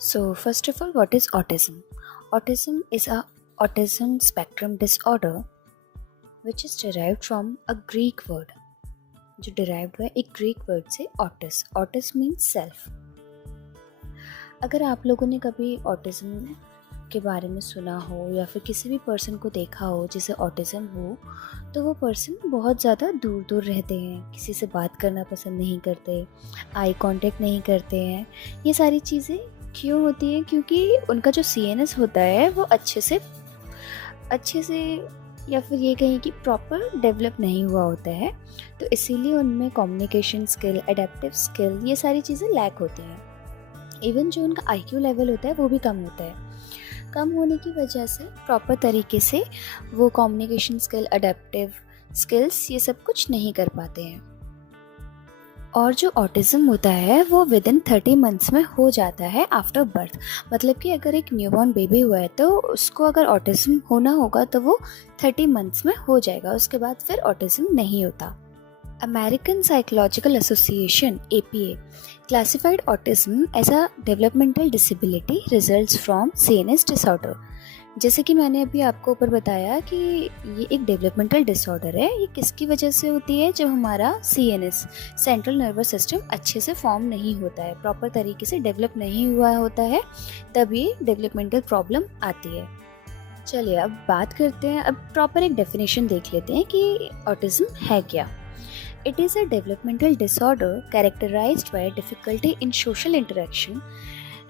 So, first of all, what is autism? Autism is a autism spectrum disorder which is derived from a Greek word जो derived हुआ है एक Greek word से Ottis means self. अगर आप लोगों ने कभी ऑटिज्म के बारे में सुना हो या फिर किसी भी पर्सन को देखा हो जिसे ऑटिज्म हो, तो वो पर्सन बहुत ज़्यादा दूर दूर रहते हैं, किसी से बात करना पसंद नहीं करते, आई कांटेक्ट नहीं करते हैं। ये सारी चीज़ें क्यों होती हैं? क्योंकि उनका जो CNS होता है वो अच्छे से या फिर ये कहें कि प्रॉपर डेवलप नहीं हुआ होता है, तो इसीलिए उनमें कम्युनिकेशन स्किल, एडेप्टिव स्किल, ये सारी चीज़ें लैक होती हैं। इवन जो उनका IQ लेवल होता है वो भी कम होता है। कम होने की वजह से प्रॉपर तरीके से वो कम्युनिकेशन स्किल, एडेप्टिव स्किल्स, ये सब कुछ नहीं कर पाते हैं। और जो ऑटिज़म होता है वो विद इन 30 मंथ्स में हो जाता है आफ्टर बर्थ। मतलब कि अगर एक न्यूबॉर्न बेबी हुआ है तो उसको अगर ऑटिज़म होना होगा तो वो 30 मंथ्स में हो जाएगा, उसके बाद फिर ऑटिज़म नहीं होता। American psychological association APA classified autism as a developmental disability results from CNS disorder। जैसे कि मैंने अभी आपको ऊपर बताया कि ये एक डेवलपमेंटल डिसऑर्डर है। ये किसकी वजह से होती है? जब हमारा CNS सेंट्रल नर्वस सिस्टम अच्छे से फॉर्म नहीं होता है, प्रॉपर तरीके से डेवलप नहीं हुआ होता है, तब ये डेवलपमेंटल प्रॉब्लम आती है। चलिए अब बात करते हैं, अब प्रॉपर एक डेफिनेशन देख लेते हैं कि ऑटिज्म है क्या। It is a developmental disorder characterized by difficulty in social interaction।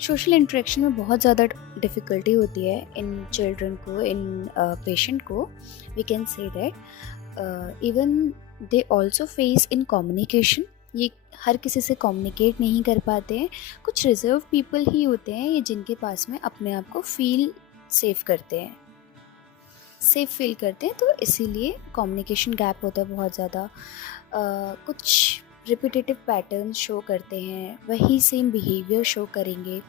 Social interaction में बहुत ज़्यादा डिफ़िकल्टी होती है इन चिल्ड्रन को, इन पेशेंट को। We can say that even they also face in communication. ये हर किसी से कम्युनिकेट नहीं कर पाते हैं। कुछ रिजर्व पीपल ही होते हैं ये जिनके पास में अपने आप को सेफ फील करते हैं, तो इसीलिए कम्युनिकेशन गैप होता है बहुत ज़्यादा। कुछ रिपीटेटिव पैटर्न शो करते हैं, वही सेम बिहेवियर शो करेंगे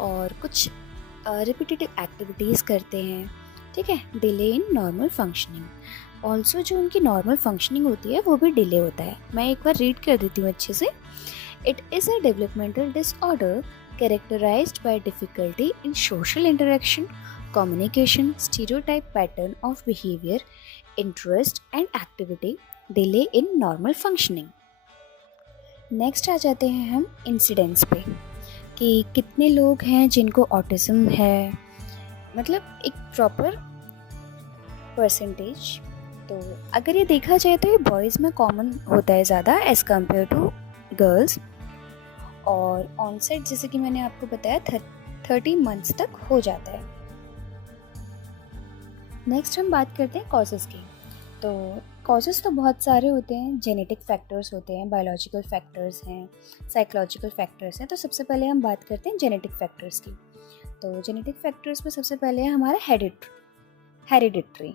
और कुछ रिपीटेटिव एक्टिविटीज़ करते हैं, ठीक है। Delay in normal functioning, also जो उनकी नॉर्मल फंक्शनिंग होती है वो भी डिले होता है। मैं एक बार रीड कर देती हूँ अच्छे से। It is a developmental disorder characterized by difficulty in social interaction, communication, stereotype pattern of behavior, interest and activity, delay in normal functioning। Next आ जाते हैं हम इंसिडेंट्स पे कि कितने लोग हैं जिनको ऑटिज्म है, मतलब एक प्रॉपर परसेंटेज। तो अगर ये देखा जाए तो ये बॉयज़ में कॉमन होता है ज़्यादा एज़ कम्पेयर टू गर्ल्स। और ऑनसेट जैसे कि मैंने आपको बताया 30 मंथ्स तक हो जाता है। नेक्स्ट हम बात करते हैं कॉजेज़ की। तो कॉजेज़ तो बहुत सारे होते हैं, जेनेटिक फैक्टर्स होते हैं, बायोलॉजिकल फैक्टर्स हैं, साइकोलॉजिकल फैक्टर्स हैं। तो सबसे पहले हम बात करते हैं जेनेटिक फैक्टर्स की। तो जेनेटिक फैक्टर्स में सबसे पहले है हमारा हेरिडिटरी।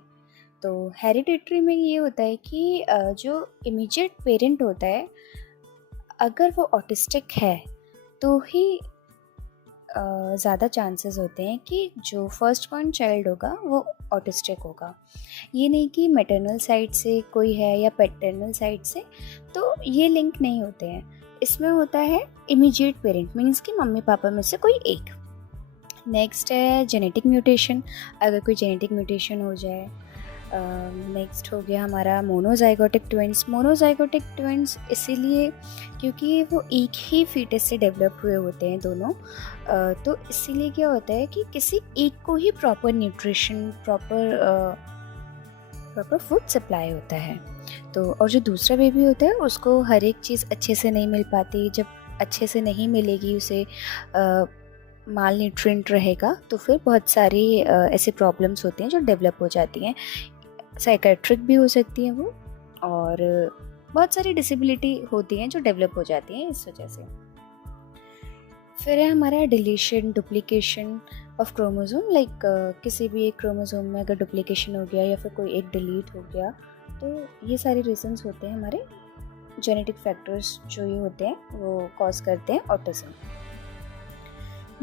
तो हेरिडिटरी में ये होता है कि जो इमीडिएट पेरेंट होता है अगर वो ऑटिस्टिक है तो ही ज़्यादा चांसेस होते हैं कि जो फर्स्ट बॉर्न चाइल्ड होगा वो ऑटिस्टिक होगा। ये नहीं कि मैटरनल साइड से कोई है या पैटर्नल साइड से, तो ये लिंक नहीं होते हैं। इसमें होता है इमीडिएट पेरेंट मीन्स कि मम्मी पापा में से कोई एक। नेक्स्ट है जेनेटिक म्यूटेशन, अगर कोई जेनेटिक म्यूटेशन हो जाए। नेक्स्ट हो गया हमारा मोनोजाइगोटिक ट्विंस इसीलिए क्योंकि वो एक ही फीटस से डेवलप हुए होते हैं दोनों। तो इसीलिए क्या होता है कि किसी एक को ही proper nutrition, proper food supply होता है। तो और जो दूसरा बेबी होता है उसको हर एक चीज़ अच्छे से नहीं मिल पाती। जब अच्छे से नहीं मिलेगी उसे, माल न्यूट्रिएंट रहेगा, तो फिर बहुत सारी ऐसे प्रॉब्लम्स होते हैं जो डेवलप हो जाती हैं। साइकेट्रिक भी हो सकती हैं वो, और बहुत सारी डिसेबिलिटी होती हैं जो डेवलप हो जाती हैं इस वजह से। फिर है हमारा deletion, duplication of chromosome. Like किसी भी एक क्रोमोसोम में अगर डुप्लीकेशन हो गया या फिर कोई एक डिलीट हो गया, तो ये सारे रीजंस होते हैं हमारे जेनेटिक फैक्टर्स जो ये होते हैं वो कॉज करते हैं ऑटिज्म।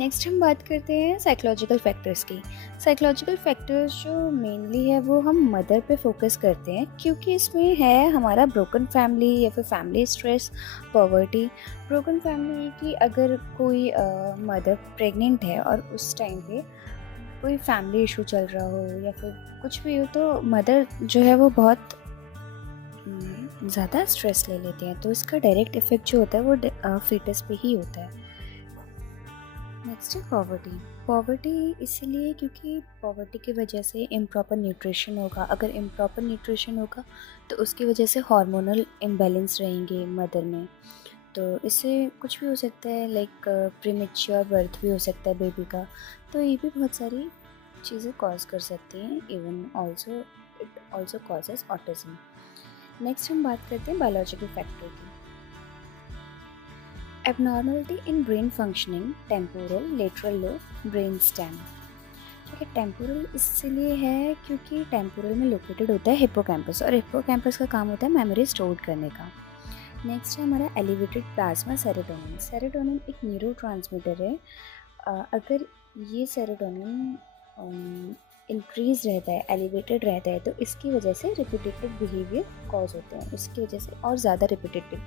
नेक्स्ट हम बात करते हैं साइकोलॉजिकल फैक्टर्स की। साइकोलॉजिकल फैक्टर्स जो मेनली है वो हम मदर पे फोकस करते हैं, क्योंकि इसमें है हमारा ब्रोकन फैमिली या फिर family stress, poverty. Broken family की अगर कोई मदर प्रेग्नेंट है और उस टाइम पे कोई फैमिली इशू चल रहा हो या फिर कुछ भी हो, तो मदर जो है वो बहुत ज़्यादा स्ट्रेस ले लेते हैं, तो इसका डायरेक्ट इफ़ेक्ट जो होता है वो फीटस पे ही होता है। नेक्स्ट है पॉवर्टी। पॉवर्टी इसलिए क्योंकि पॉवर्टी की वजह से इम्प्रॉपर न्यूट्रिशन होगा। अगर इम्प्रॉपर न्यूट्रिशन होगा तो उसकी वजह से हार्मोनल इम्बैलेंस रहेंगे मदर में, तो इससे कुछ भी हो सकता है, लाइक प्रीमेच्योर बर्थ भी हो सकता है बेबी का। तो ये भी बहुत सारी चीज़ें कॉज कर सकती हैं। Even also it also causes autism. Next हम बात करते हैं बायोलॉजिकल फैक्टर की। Abnormality in brain functioning, temporal lateral lobe brain stem. ठीक है, टेम्पोरल इसलिए है क्योंकि टेम्पोरल में लोकेटेड होता है हिप्पोकैम्पस, और हिप्पोकैम्पस का काम होता है मेमोरी स्टोर करने का। नेक्स्ट है हमारा एलिवेटेड प्लाज्मा सेरोटोनिन। सेरोटोनिन एक न्यूरोट्रांसमीटर है। अगर ये सेरोटोनिन इंक्रीज रहता है, एलिवेटेड रहता है, तो इसकी वजह से रिपीटेटिव बिहेवियर कॉज होते हैं, इसकी वजह से और ज़्यादा रिपीटेटिव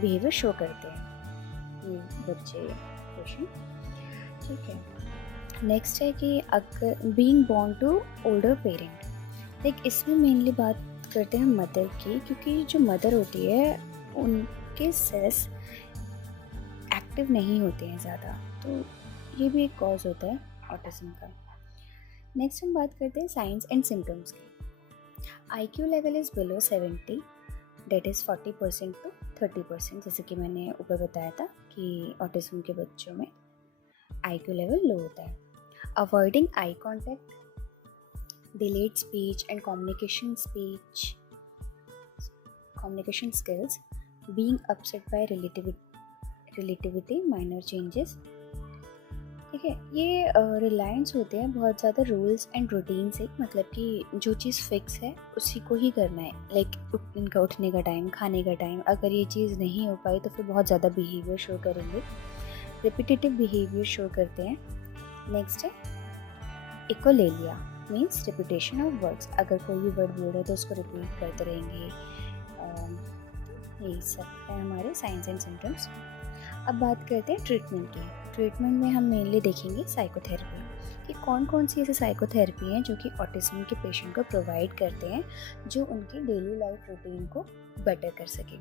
बिहेवियर शो करते हैं ये बच्चे पेशेंट। ठीक है, नेक्स्ट है कि अगर being born to older parent, like इसमें मेनली बात करते हैं मदर की, क्योंकि जो मदर होती है उनके सेल्स एक्टिव नहीं होते हैं ज़्यादा, तो ये भी एक कॉज होता है ऑटिज्म का। नेक्स्ट हम बात करते हैं साइंस एंड सिम्टम्स की। IQ level is below 70, that is 40% to 30%। जैसे कि मैंने ऊपर बताया था कि ऑटिज्म के बच्चों में IQ लेवल लो होता है। Avoiding eye contact, delayed speech and communication skills, being upset by relativity minor changes. ठीक है, ये रिलायंस होते हैं बहुत ज़्यादा रूल्स एंड रूटीन से, मतलब कि जो चीज़ फिक्स है उसी को ही करना है। लाइक इनका उठने का टाइम, खाने का टाइम, अगर ये चीज़ नहीं हो पाई तो फिर बहुत ज़्यादा बिहेवियर शो करेंगे, रिपीटेटिव बिहेवियर शो करते हैं। नेक्स्ट है echolalia, means repetition of words. अगर कोई भी वर्ड बोल रहे तो उसको रिपीट करते रहेंगे। यही सब है हमारे साइंस एंड सिम्टम्स। अब बात करते हैं ट्रीटमेंट की। ट्रीटमेंट में हम मेनली देखेंगे साइकोथेरेपी, कि कौन कौन सी ऐसी साइकोथेरेपी हैं जो कि ऑटिज्म के पेशेंट को प्रोवाइड करते हैं, जो उनकी डेली लाइफ रूटीन को बेटर कर सके।